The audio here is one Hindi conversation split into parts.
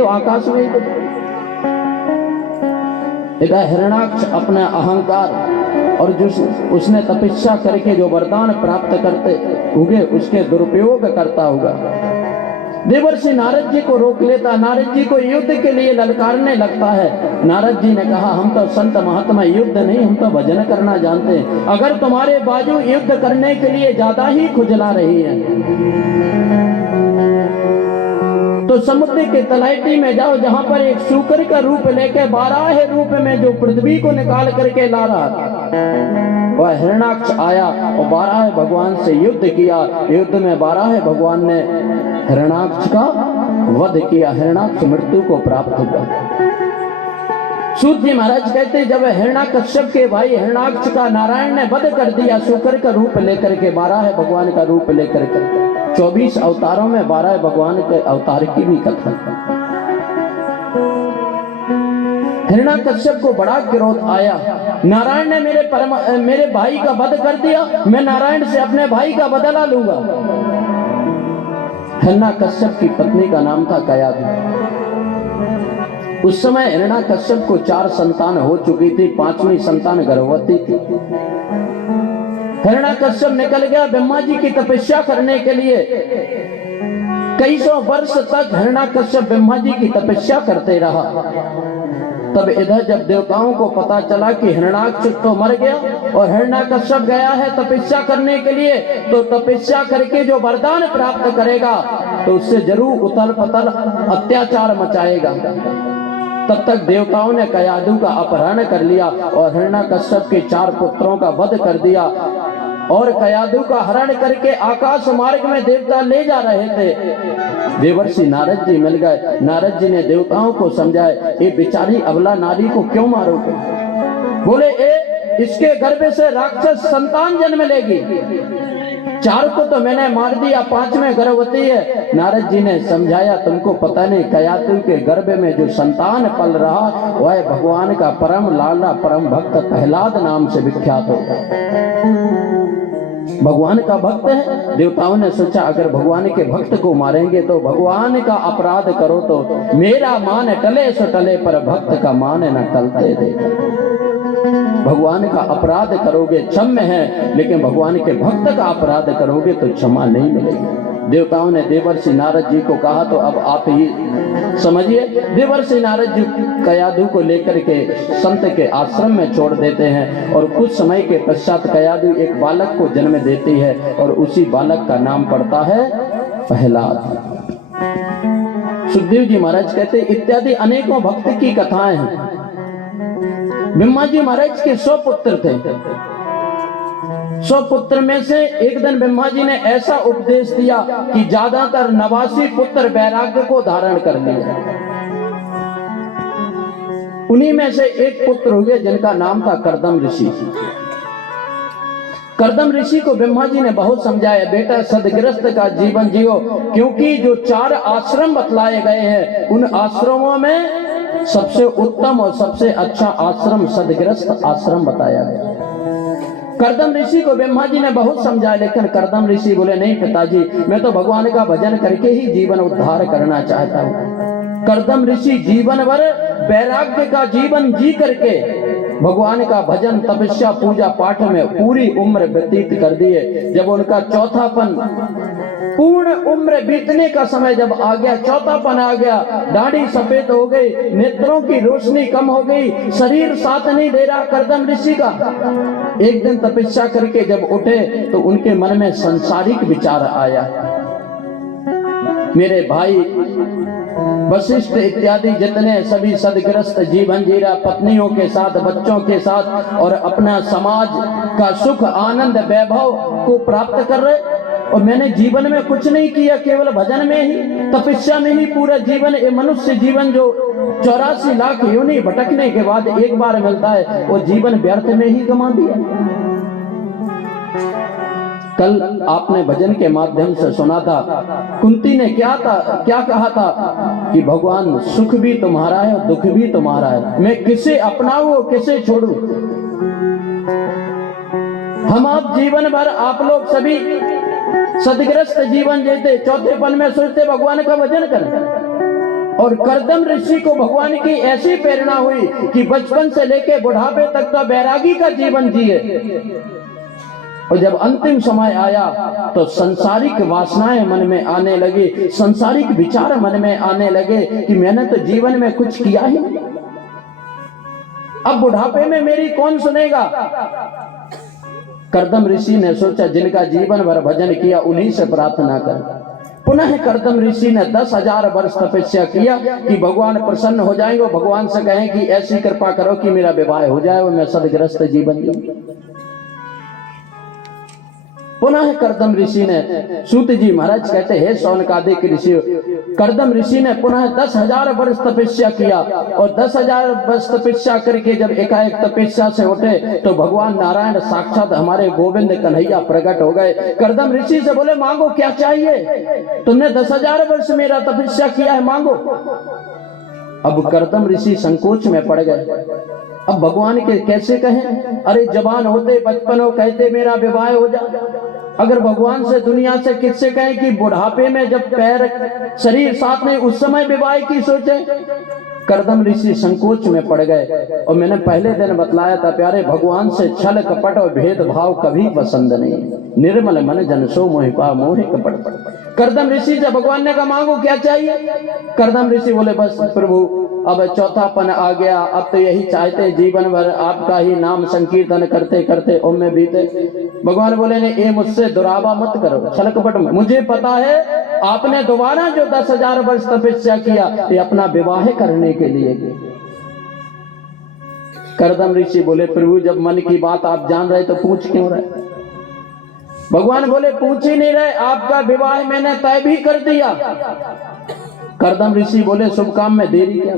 तो आकाश में ही इधर हिरणाक्ष अपना अहंकार और जो उसने तपस्या करके जो वरदान प्राप्त करते हुए उसके दुरुपयोग करता होगा। देवर्षि नारद जी को रोक लेता, नारद जी को युद्ध के लिए ललकारने लगता है। नारद जी ने कहा, हम तो संत महात्मा युद्ध नहीं, हम तो भजन करना जानते हैं। अगर तुम्हारे बाजू युद्ध करने के लिए ज्यादा ही खुजला रही है तो समुद्र के तलहटी में जाओ, जहां पर एक शूकर का रूप लेकर बारह रूप में जो पृथ्वी को निकाल करके ला रहा था, वह हिरणाक्ष आया और 12 भगवान से युद्ध किया। युद्ध में 12 भगवान ने हिरणाक्ष का वध किया। हिरणाक्ष मृत्यु को प्राप्त हुआ। सूत जी महाराज कहते, जब हिरणाकश्यप के भाई हिरणाक्ष का नारायण ने वध कर दिया, शूकर का रूप लेकर के, 12 भगवान का रूप लेकर के, 24 अवतारों में 12 भगवान के अवतार की भी कथा। हिरणाकश्यप को बड़ा क्रोध आया, नारायण ने मेरे भाई का वध कर दिया, मैं नारायण से अपने भाई का बदला लूंगा। हिरणाकश्यप की पत्नी का नाम था कयाधु। उस समय हिरणाकश्यप को 4 संतान हो चुकी थी, 5वीं संतान गर्भवती थी। हिरणाकश्यप निकल गया ब्रह्मा जी की तपस्या करने के लिए। कई सौ वर्ष तक हिरणाकश्यप ब्रह्मा जी की तपस्या करते रहा। तब इधर जब देवताओं को पता चला कि हिरणाक्ष तो मर गया और हिरणाकश्यप गया है तपस्या करने के लिए, तो तपस्या करके जो वरदान प्राप्त करेगा तो उससे जरूर उथल पथल अत्याचार मचाएगा। तब तक देवताओं ने कयाधु का अपहरण कर लिया और हिरणाकश्यप के 4 पुत्रों का वध कर दिया। और कयाधु का हरण करके आकाश मार्ग में देवता ले जा रहे थे। देवर्षि नारद जी मिल गए। नारद जी ने देवताओं को समझाए, ये बेचारी अबला नारी को क्यों मारोगे? बोले, इसके गर्भ से राक्षस संतान जन्म लेगी। 4 को तो मैंने मार दिया, 5वें गर्भवती है। नारद जी ने समझाया, तुमको पता नहीं, कयाधु के गर्भ में जो संतान पल रहा वह भगवान का परम लाला परम भक्त प्रहलाद नाम से विख्यात होगा। भगवान का भक्त है। देवताओं ने सोचा, अगर भगवान के भक्त को मारेंगे तो भगवान का अपराध करो तो मेरा मान टले सो टले, पर भक्त का मान न टलते देगा। भगवान का अपराध करोगे क्षम्य है, लेकिन भगवान के भक्त का अपराध करोगे तो क्षमा नहीं मिलेगी। देवताओं ने देवर्षि नारद जी को कहा, तो अब आप ही समझिए। देवर्षि नारद जी कयाधु को लेकर के संत के आश्रम में छोड़ देते हैं और कुछ समय के पश्चात कयाधु एक बालक को जन्म देती है और उसी बालक का नाम पड़ता है प्रहलाद। सुखदेव जी महाराज कहते, इत्यादि अनेकों भक्त की कथाएं हैं। ब्रह्मा जी महाराज के 100 पुत्र थे। 100 पुत्र में से एक दिन ब्रह्मा जी ने ऐसा उपदेश दिया कि ज्यादातर 89 पुत्र वैराग्य को धारण कर लिए। उन्हीं में से एक पुत्र हुए जिनका नाम था कर्दम ऋषि। कर्दम ऋषि को ब्रह्मा जी ने बहुत समझाया, बेटा सदगृहस्थ का जीवन जियो, क्योंकि जो 4 आश्रम बतलाए गए हैं उन आश्रमों में सबसे उत्तम और सबसे अच्छा आश्रम सदगृहस्थ आश्रम बताया गया। कर्दम ऋषि को ब्रह्मा जी ने बहुत समझाया, लेकिन कर्दम ऋषि बोले, नहीं पिताजी, मैं तो भगवान का भजन करके ही जीवन उद्धार करना चाहता हूँ। कर्दम ऋषि जीवन भर वैराग्य का जीवन जी करके भगवान का भजन तपस्या पूजा पाठ में पूरी उम्र व्यतीत कर दिए। जब उनका चौथापन पूर्ण उम्र बीतने का समय जब आ गया, चौथापन आ गया, दाढ़ी सफेद हो गई, नेत्रों की रोशनी कम हो गई, शरीर साथ नहीं दे रहा कर्दम ऋषि का। एक दिन तपस्या करके जब उठे तो उनके मन में संसारिक विचार आया। मेरे भाई वशिष्ठ इत्यादि जितने सभी सदगृहस्थ जीवन जी रहा, पत्नियों के साथ, बच्चों के साथ और अपना समाज का सुख आनंद वैभव को प्राप्त कर रहे, और मैंने जीवन में कुछ नहीं किया, केवल भजन में ही तपस्या में ही पूरा जीवन, ये मनुष्य जीवन जो 84 लाख योनि भटकने के बाद एक बार मिलता है, वो जीवन व्यर्थ में ही गंवा दिया। कल आपने भजन के माध्यम से सुना था, कुंती ने क्या कहा था कि भगवान सुख भी तुम्हारा है और दुख भी तुम्हारा है, मैं किसे अपनाऊं और किसे छोड़ूं। हम आप जीवन भर आप लोग सभी सदगृहस्थ जीवन जीते, चौथेपन में सोचते भगवान का भजन करें, और करदम ऋषि को भगवान की ऐसी प्रेरणा हुई कि बचपन से लेके बुढ़ापे तक तो बैरागी का जीवन जिए, और जब अंतिम समय आया तो संसारिक वासनाएं मन में आने लगी, संसारिक विचार मन में आने लगे कि मैंने तो जीवन में कुछ किया ही नहीं, अब बुढ़ापे में मेरी कौन सुनेगा। करदम ऋषि ने सोचा जिनका जीवन भर भजन किया उन्हीं से प्रार्थना कर। पुनः करदम ऋषि ने 10,000 वर्ष तपस्या किया कि भगवान प्रसन्न हो जाएंगे, भगवान से कहें कि ऐसी कृपा करो कि मेरा विवाह हो जाए और मैं सदग्रस्त जीवन जीऊं। पुनः करदम ऋषि ने, सूत जी महाराज कहते हैं शौनकादिक ऋषि, करदम ऋषि ने पुनः 10,000 वर्ष तपस्या किया, और 10,000 वर्ष तपस्या करके जब एकाएक तपस्या से उठे तो भगवान नारायण साक्षात हमारे गोविंद कन्हैया प्रकट हो गए। करदम ऋषि से बोले मांगो क्या चाहिए, तुमने 10,000 वर्ष मेरा तपस्या किया है, मांगो। अब करदम ऋषि संकोच में पड़ गए, अब भगवान के कैसे कहें, अरे जवान होते बचपन हो कहते मेरा विवाह हो जाए, अगर भगवान से दुनिया से किससे कहें कि बुढ़ापे में जब पैर शरीर साथ नहीं उस समय विवाह की सोचे। करदम ऋषि संकोच में पड़ गए, और मैंने पहले दिन बतलाया था प्यारे, भगवान से छल कपट और भेदभाव कभी पसंद नहीं, निर्मल मन जन सो मोहि पाव मोहि कपट। करदम ऋषि से भगवान ने कहा मांगो क्या चाहिए। करदम ऋषि बोले बस प्रभु अब चौथापन आ गया, अब तो यही चाहते जीवन भर आपका ही नाम संकीर्तन करते करते उम्र बीते। भगवान बोले ने ये मुझसे दुरावा मत करो, छल कपट, मुझे पता है आपने दोबारा जो 10,000 वर्ष तपस्या किया ये अपना विवाह करने के लिए। करदम ऋषि बोले प्रभु जब मन की बात आप जान रहे तो पूछ क्यों रहे। भगवान बोले पूछ ही नहीं रहे, आपका विवाह मैंने तय भी कर दिया। करदम ऋषि बोले शुभ काम में देरी क्या।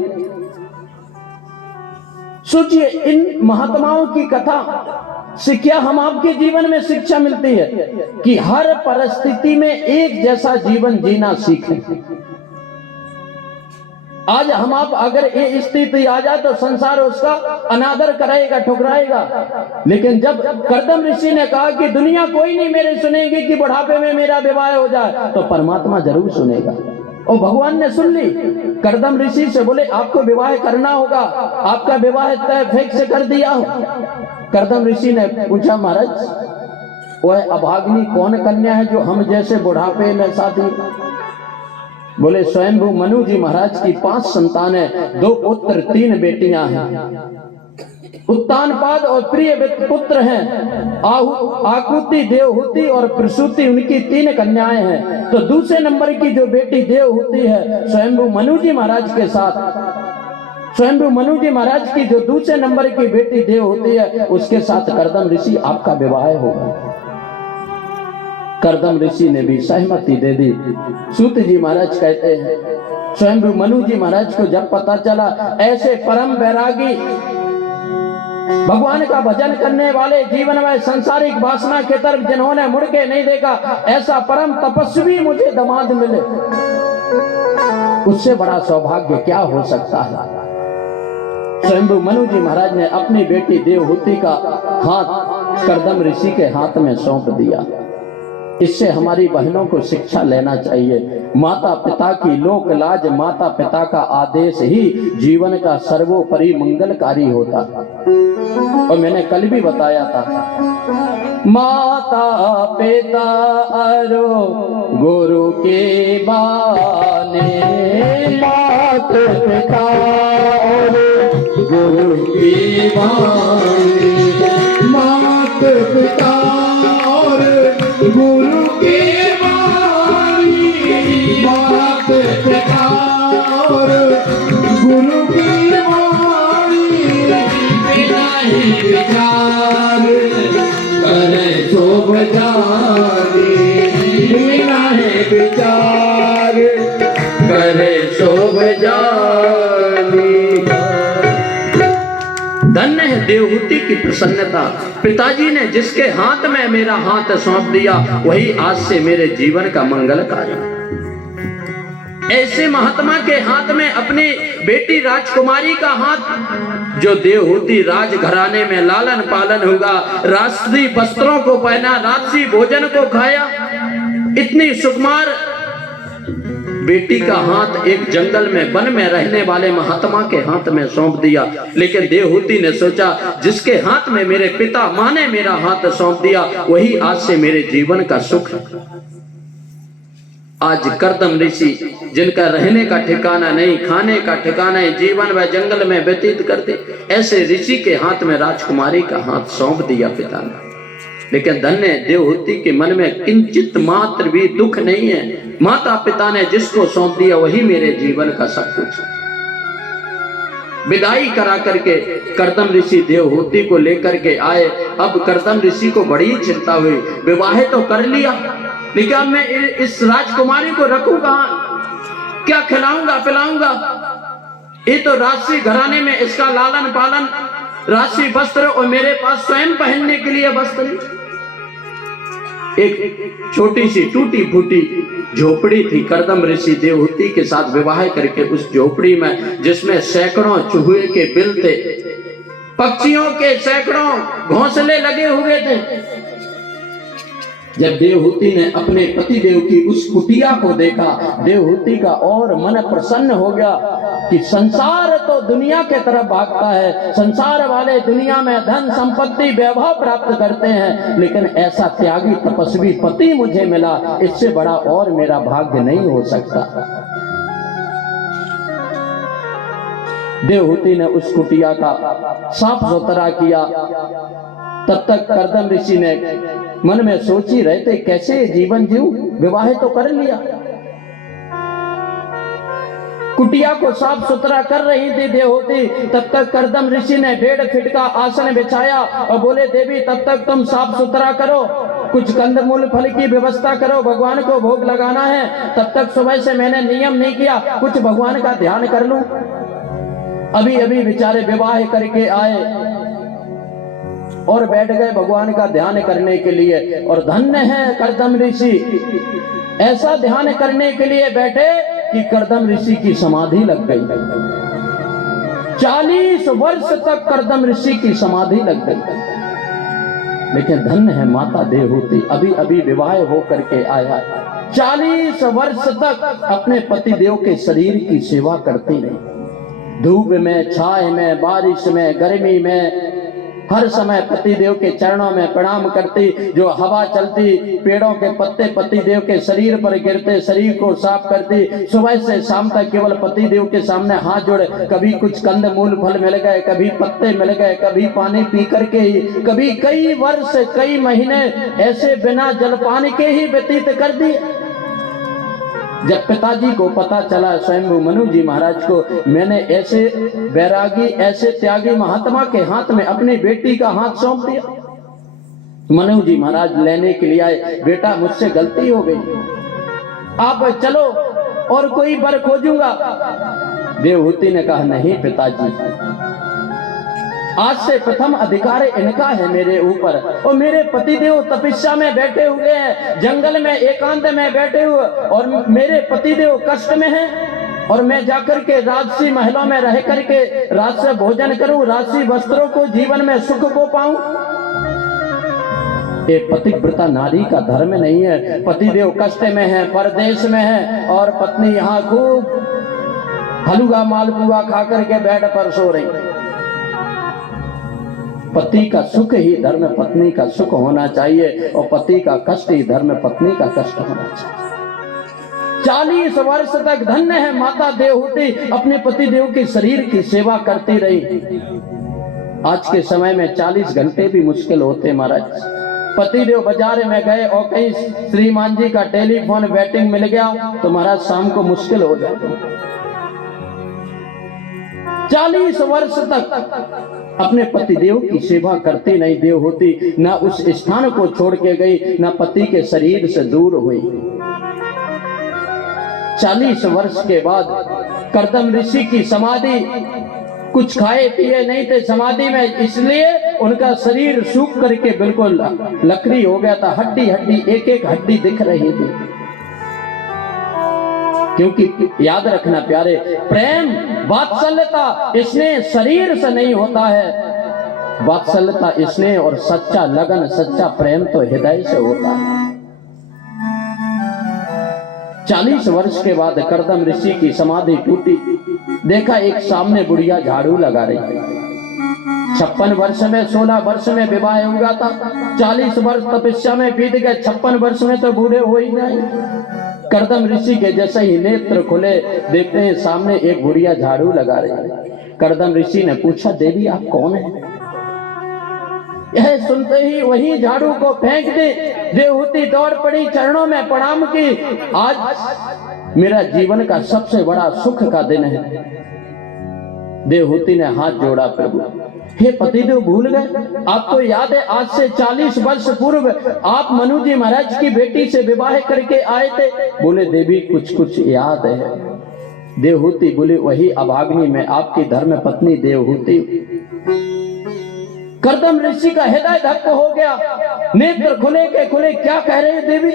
सोचिए इन महात्माओं की कथा से क्या हम आपके जीवन में शिक्षा मिलती है कि हर परिस्थिति में एक जैसा जीवन जीना सीखें। आज हम आप अगर ये स्थिति आ जाए तो संसार उसका अनादर करेगा, ठुकराएगा, लेकिन जब करदम ऋषि ने कहा कि दुनिया कोई नहीं मेरे सुनेगी कि बुढ़ापे में मेरा विवाह हो जाए, तो परमात्मा जरूर सुनेगा। और भगवान ने सुन ली। करदम ऋषि से बोले आपको विवाह करना होगा, आपका विवाह तय फिक्स कर दिया हो। करदम ऋषि ने पूछा महाराज वह अभागिनी कौन कन्या है जो हम जैसे बुढ़ापे में साथी। बोले स्वयंभू मनु जी महाराज की 5 संतानें, 2 पुत्र 3 बेटियां हैं। उत्तानपाद और प्रिय पुत्र हैं, आकुति, देवहूति और प्रसूति उनकी 3 कन्याएं हैं। तो दूसरे नंबर की जो बेटी देवहूति है स्वयंभू मनु जी महाराज के साथ, स्वयंभू मनु जी महाराज की जो दूसरे नंबर की बेटी देवहूति है उसके साथ करदम ऋषि आपका विवाह होगा। करदम ऋषि ने भी सहमति दे दी। सूत जी महाराज कहते हैं स्वयंभू मनु जी महाराज को जब पता चला ऐसे परम वैरागी भगवान का भजन करने वाले, जीवन में सांसारिक वासना के तरफ जिन्होंने मुड़ के नहीं देखा, ऐसा परम तपस्वी मुझे दामाद मिले, उससे बड़ा सौभाग्य क्या हो सकता है। स्वयंभू मनु जी महाराज ने अपनी बेटी देवहूति का हाथ करदम ऋषि के हाथ में सौंप दिया। इससे हमारी बहनों को शिक्षा लेना चाहिए। माता पिता की लोक लाज, माता पिता का आदेश ही जीवन का सर्वोपरि मंगलकारी होता है। और मैंने कल भी बताया था माता पिता अरो गुरु के बाने, माता पिता अरो गुरु के बाने, माता पिता गुरु के वाणी, मात पिता और गुरु की वाणी, बिना ही विचार करे शोभ जानी, बिना ही विचार करे शोभ जानी। धन्य है देवहूति की प्रसन्नता। पिताजी ने जिसके हाथ में मेरा हाथ सौंप दिया वही आज से मेरे जीवन का मंगल कार्य। ऐसे महात्मा के हाथ में अपनी बेटी राजकुमारी का हाथ, जो देवहूति राज घराने में लालन पालन होगा, राष्ट्रीय वस्त्रों को पहना, राष्ट्रीय भोजन को खाया, इतनी सुकुमार बेटी का हाथ एक जंगल में वन में रहने वाले महात्मा के हाथ में सौंप दिया। लेकिन देवहूति ने सोचा, जिसके हाथ में मेरे पिता माँ ने मेरा हाथ सौंप दिया, वही आज से मेरे जीवन का सुख है। आज कर्दम ऋषि, जिनका रहने का ठिकाना नहीं, खाने का ठिकाना नहीं, जीवन वह जंगल में व्यतीत करते, ऐसे ऋषि के हाथ में राजकुमारी का हाथ सौंप दिया पिता ने। लेकिन धन्य देवहूति के मन में किंचित मात्र भी दुख नहीं है। माता पिता ने जिसको सौंप दिया वही मेरे जीवन का सब कुछ। विदाई करा करके कर्दम ऋषि देवहूति को लेकर के आए। अब कर्दम ऋषि को बड़ी चिंता हुई, विवाह तो कर लिया, लेकिन अब मैं इस राजकुमारी को रखूं कहां, क्या खिलाऊंगा पिलाऊंगा? ये तो राजसी घराने में इसका लालन पालन, राशि वस्त्र, और मेरे पास स्वयं पहनने के लिए वस्त्र नहीं। एक छोटी सी टूटी फूटी झोपड़ी थी। कर्दम ऋषि देवहूति के साथ विवाह करके उस झोपड़ी में, जिसमें सैकड़ों चूहे के बिल थे, पक्षियों के सैकड़ों घोंसले लगे हुए थे। जब देवहूति ने अपने पतिदेव की उस कुटिया को देखा, देवहूति का और मन प्रसन्न हो गया कि संसार तो दुनिया के तरफ भागता है, संसार वाले दुनिया में धन संपत्ति वैभव प्राप्त करते हैं, लेकिन ऐसा त्यागी तपस्वी पति मुझे मिला, इससे बड़ा और मेरा भाग्य नहीं हो सकता। देवहूति ने उस कुटिया का साफ सुथरा किया। तब तक कर्दम ऋषि ने मन में सोच ही रहे थे, कैसे जीवन जीऊं, विवाह तो कर लिया। कुटिया को साफ सुथरा कर रही थी देवहूति, तब तक कर्दम ऋषि ने 1.5 फीट का आसन बिछाया और बोले, देवी तब तक तुम साफ सुथरा करो, कुछ कंदमूल फल की व्यवस्था करो, भगवान को भोग लगाना है। तब तक सुबह से मैंने नियम नहीं किया, कुछ भगवान का ध्यान कर लूं। अभी अभी बेचारे विवाह करके आए और बैठ गए भगवान का ध्यान करने के लिए। और धन्य है कर्दम ऋषि, ऐसा ध्यान करने के लिए बैठे कि कर्दम ऋषि की समाधि लग गई। 40 वर्ष तक कर्दम ऋषि की समाधि लग गई। लेकिन धन्य है माता देवहूति, अभी अभी विवाह होकर के आया, 40 वर्ष तक अपने पतिदेव के शरीर की सेवा करती रही। धूप में, छाए में, बारिश में, गर्मी में, हर समय पतिदेव के चरणों में प्रणाम करती। जो हवा चलती, पेड़ों के पत्ते पतिदेव के शरीर पर गिरते, शरीर को साफ करती। सुबह से शाम तक केवल पतिदेव के सामने हाथ जोड़े, कभी कुछ कंदमूल फल मिल गए, कभी पत्ते मिल गए, कभी पानी पी करके ही, कभी कई वर्ष कई महीने ऐसे बिना जलपान के ही व्यतीत कर दिए। जब पिताजी को पता चला, स्वयंभू मनु जी महाराज को, मैंने ऐसे बैरागी, ऐसे त्यागी महात्मा के हाथ में अपनी बेटी का हाथ सौंप दिया। मनु जी महाराज लेने के लिए आए, बेटा मुझसे गलती हो गई, आप चलो और कोई वर खोजूंगा। देवहूति ने कहा, नहीं पिताजी, आज से प्रथम अधिकार इनका है मेरे ऊपर, और मेरे पतिदेव तपस्या में बैठे हुए हैं, जंगल में एकांत में बैठे हुए, और मेरे पतिदेव कष्ट में हैं, और मैं जाकर के राजसी महलों में रह करके राजसी भोजन करूं, राजसी वस्त्रों को, जीवन में सुख को पाऊं। ये पतिव्रता नारी का धर्म नहीं है। पतिदेव कष्ट में है, परदेश में है, और पत्नी यहाँ खूब हलवा मालपुआ खा करके बेड पर सो रही। पति का सुख ही धर्म पत्नी का सुख होना चाहिए, और पति का कष्ट ही धर्म पत्नी का कष्ट होना चाहिए। 40 वर्ष तक धन्य है माता देवहूति अपने पतिदेव के शरीर की सेवा करती रही। आज के समय में 40 घंटे भी मुश्किल होते महाराज। पतिदेव बाजार में गए और कहीं श्रीमान जी का टेलीफोन वेटिंग मिल गया तो महाराज शाम को मुश्किल हो जाए। 40 वर्ष तक अपने पतिदेव की सेवा करती नहीं देवहूति, न उस स्थान को छोड़ के गई, न पति के शरीर से दूर हुई। 40 वर्ष के बाद कर्दम ऋषि की समाधि, कुछ खाए पिए नहीं थे समाधि में, इसलिए उनका शरीर सूख करके बिल्कुल लकड़ी हो गया था। हड्डी हड्डी, एक एक हड्डी दिख रही थी। क्योंकि याद रखना प्यारे, प्रेम, वात्सल्यता स्नेह शरीर से नहीं होता है। वात्सल्यता स्नेह और सच्चा लगन, सच्चा प्रेम तो हृदय से होता है। 40 वर्ष के बाद कर्दम ऋषि की समाधि टूटी। देखा एक सामने बुढ़िया झाड़ू लगा रही है। 56 वर्ष में 16 वर्ष में विवाह हुआ था, 40 वर्ष तपस्या में बीत गए, 56 वर्ष में तो बूढ़े हो ही जाए। कर्दम ऋषि के जैसे ही नेत्र खुले, देखते हैं सामने एक बुढ़िया झाड़ू लगा रही है। कर्दम ऋषि ने पूछा, देवी आप कौन है? यह सुनते ही वही झाड़ू को फेंक दे। देवहूति दौड़ पड़ी, चरणों में प्रणाम की। आज मेरा जीवन का सबसे बड़ा सुख का दिन है। देवहूति ने हाथ जोड़ा, प्रभु हे पतिदेव भूल गए? आपको याद है आज से 40 वर्ष पूर्व आप मनु जी महाराज की बेटी से विवाह करके आए थे? बोले देवी कुछ कुछ याद है। देवहूति बोले वही अभाग्नि, मैं आपकी धर्म पत्नी देवहूति। कर्दम ऋषि का हृदय धक्का हो गया, नेत्र खुले के खुले। क्या कह रहे हैं देवी?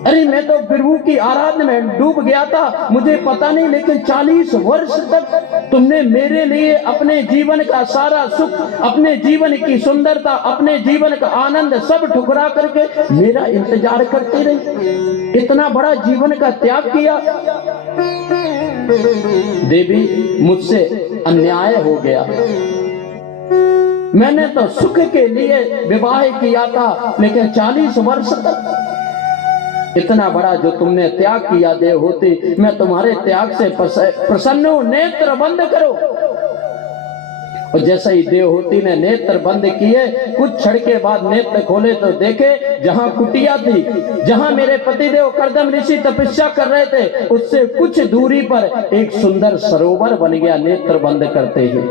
अरे मैं तो प्रभु की आराधना में डूब गया था, मुझे पता नहीं, लेकिन 40 वर्ष तक तुमने मेरे लिए अपने जीवन का सारा सुख, अपने जीवन की सुंदरता, अपने जीवन का आनंद सब ठुकरा करके मेरा इंतजार करते रहे। इतना बड़ा जीवन का त्याग किया। देवी मुझसे अन्याय हो गया। मैंने तो सुख के लिए विवाह किया था, लेकिन 40 वर्ष तक इतना बड़ा जो तुमने त्याग किया देवहूति, मैं तुम्हारे त्याग से प्रसन्न हूं। नेत्र बंद करो। और जैसे ही देवहूति ने नेत्र बंद किए, कुछ क्षण के बाद नेत्र खोले तो देखे जहां कुटिया थी, जहां मेरे पतिदेव कर्दम ऋषि तपस्या कर रहे थे, उससे कुछ दूरी पर एक सुंदर सरोवर बन गया। नेत्र बंद करते ही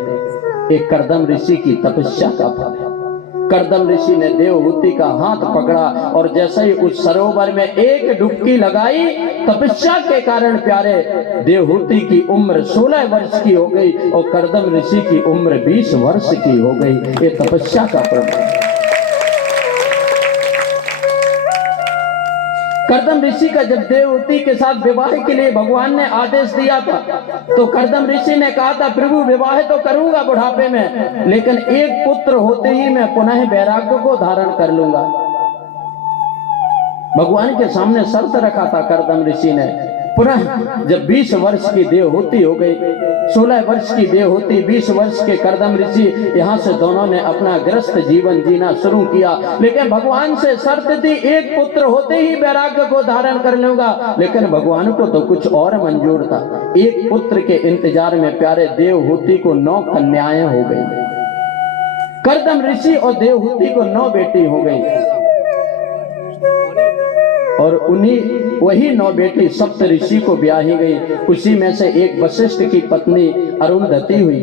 एक कर्दम ऋषि की तपस्या का फल है। कर्दम ऋषि ने देवहूति का हाथ पकड़ा और जैसे ही उस सरोवर में एक डुबकी लगाई, तपस्या के कारण प्यारे देवहूति की उम्र 16 वर्ष की हो गई और कर्दम ऋषि की उम्र 20 वर्ष की हो गई। ये तपस्या का प्रभाव। कर्दम ऋषि का जब देवहूति के साथ विवाह के लिए भगवान ने आदेश दिया था, तो कर्दम ऋषि ने कहा था प्रभु विवाह तो करूंगा बुढ़ापे में, लेकिन एक पुत्र होते ही मैं पुनः वैराग्य को धारण कर लूंगा। भगवान के सामने शर्त रखा था कर्दम ऋषि ने। पुनः जब 20 वर्ष की देवहूति हो गई, 16 वर्ष की देवहूति, 20 वर्ष के कर्दम ऋषि, यहाँ से दोनों ने अपना ग्रस्त जीवन जीना शुरू किया। लेकिन भगवान से शर्त थी एक पुत्र होते ही वैराग्य को धारण कर लूंगा, लेकिन भगवान को तो कुछ और मंजूर था। एक पुत्र के इंतजार में प्यारे देवहूति को 9 कन्याएं हो गई। कर्दम ऋषि और देवहूति को 9 बेटी हो गई और उन्हीं वही 9 बेटी सप्त ऋषि को ब्याही गई। उसी में से एक वशिष्ठ की पत्नी अरुंधति हुई,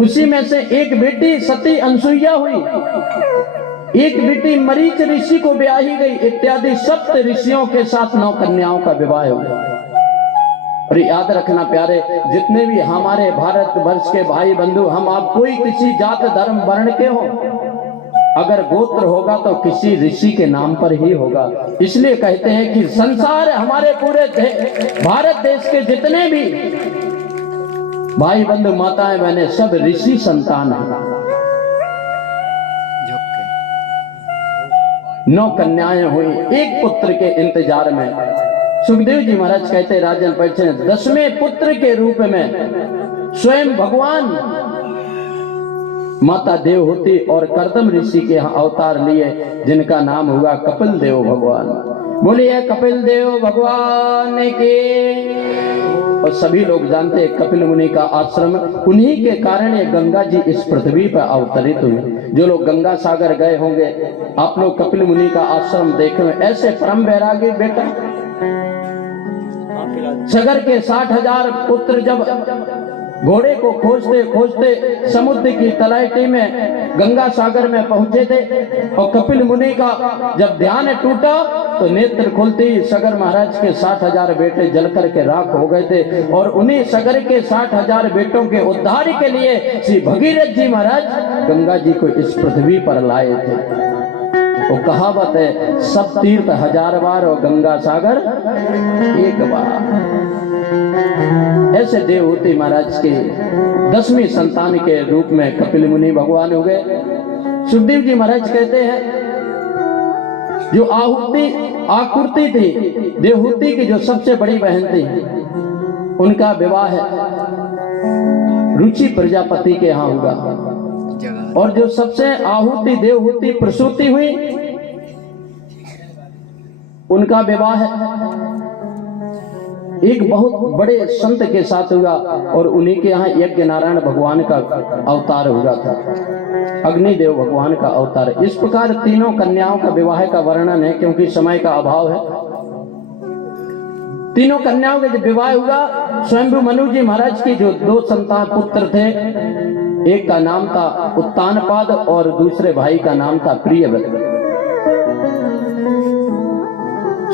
उसी में से एक बेटी सती अनसुईया हुई, एक बेटी मरीच ऋषि को ब्याही गई, इत्यादि सप्त ऋषियों के साथ 9 कन्याओं का विवाह हुआ। और याद रखना प्यारे, जितने भी हमारे भारत वर्ष के भाई बंधु, हम आप कोई किसी जात धर्म वर्ण के हो, अगर गोत्र होगा तो किसी ऋषि के नाम पर ही होगा। इसलिए कहते हैं कि संसार हमारे पूरे भारत देश के जितने भी भाई बंधु माताएं बहनें सब ऋषि संतान हैं। 9 कन्याएं हुई एक पुत्र के इंतजार में। सुखदेव जी महाराज कहते राजन परीक्षित 10वें पुत्र के रूप में स्वयं भगवान माता देवहूति और कर्दम ऋषि के यहाँ अवतार लिए, जिनका नाम हुआ कपिल देव भगवान। बोलिए कपिल देव भगवान के। और सभी लोग जानते हैं कपिल मुनि का आश्रम, उन्हीं के कारण ये गंगा जी इस पृथ्वी पर अवतरित हुए। जो लोग गंगा सागर गए होंगे, आप लोग कपिल मुनि का आश्रम देखे, ऐसे परम वैरागी बेटा। सगर के 60,000 पुत्र जब घोड़े को खोजते खोजते समुद्र की तलहटी में गंगा सागर में पहुंचे थे, और कपिल मुनि का जब ध्यान टूटा तो नेत्र खुलते ही सगर महाराज के 60,000 बेटे जलकर के राख हो गए थे। और उन्हीं सगर के 60,000 बेटों के उद्धार के लिए श्री भगीरथ जी महाराज गंगा जी को इस पृथ्वी पर लाए थे। वो कहावत है, सब तीर्थ 1000 बार और गंगा सागर एक बार। ऐसे देवहूति महाराज के 10वीं संतान के रूप में कपिल मुनि भगवान हो गए। सुखदेव जी महाराज कहते हैं जो आकृति थी, देवहूति की जो सबसे बड़ी बहन थी, उनका विवाह रुचि प्रजापति के यहाँ हुआ। और जो सबसे आहुति देवहूति प्रसूति हुई, उनका विवाह एक बहुत बड़े संत के साथ हुआ और उन्हीं के यहाँ यज्ञ नारायण भगवान का अवतार हुआ था, अग्निदेव भगवान का अवतार। इस प्रकार तीनों कन्याओं का विवाह का वर्णन है, क्योंकि समय का अभाव है। तीनों कन्याओं का जब विवाह हुआ, स्वयंभू मनु जी महाराज की जो दो संतान पुत्र थे, एक का नाम था उत्तानपाद और दूसरे भाई का नाम था प्रियव्रत।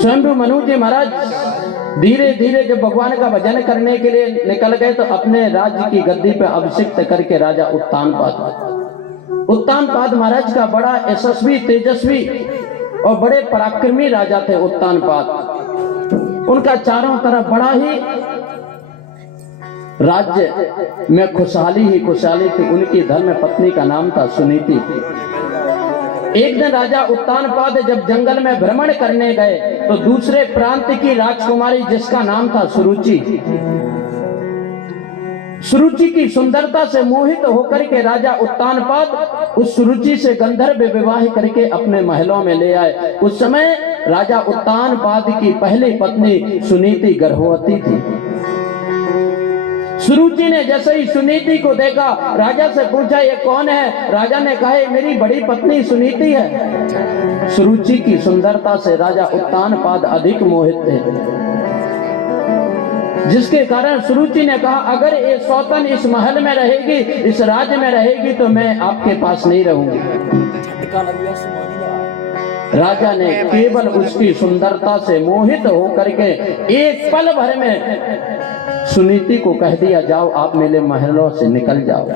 स्वयंभू मनु जी महाराज धीरे धीरे जब भगवान का भजन करने के लिए निकल गए तो अपने राज्य की गद्दी पे अभिषिक्त करके राजा उत्तानपाद महाराज का बड़ा यशस्वी, तेजस्वी और बड़े पराक्रमी राजा थे उत्तानपाद। उनका चारों तरफ बड़ा ही राज्य में खुशहाली ही खुशहाली थी। उनकी धर्म पत्नी का नाम था सुनीति। एक दिन राजा उत्तानपाद जब जंगल में भ्रमण करने गए तो दूसरे प्रांत की राजकुमारी जिसका नाम था सुरुचि, सुरुचि की सुंदरता से मोहित होकर के राजा उत्तानपाद उस सुरुचि से गंधर्व विवाह करके अपने महलों में ले आए। उस समय राजा उत्तानपाद की पहली पत्नी सुनीति गर्भवती थी। सुरुचि ने जैसे ही सुनीति को देखा, राजा से पूछा ये कौन है? राजा ने कहा मेरी बड़ी पत्नी सुनीति है। सुरुचि की सुंदरता से राजा उत्तानपाद अधिक मोहित थे, जिसके कारण सुरुचि ने कहा अगर ये सौतन इस महल में रहेगी, इस राज्य में रहेगी तो मैं आपके पास नहीं रहूंगी। राजा ने केवल उसकी सुंदरता से मोहित होकर के एक पल भर में सुनीति को कह दिया जाओ आप मेरे महलों से निकल जाओ।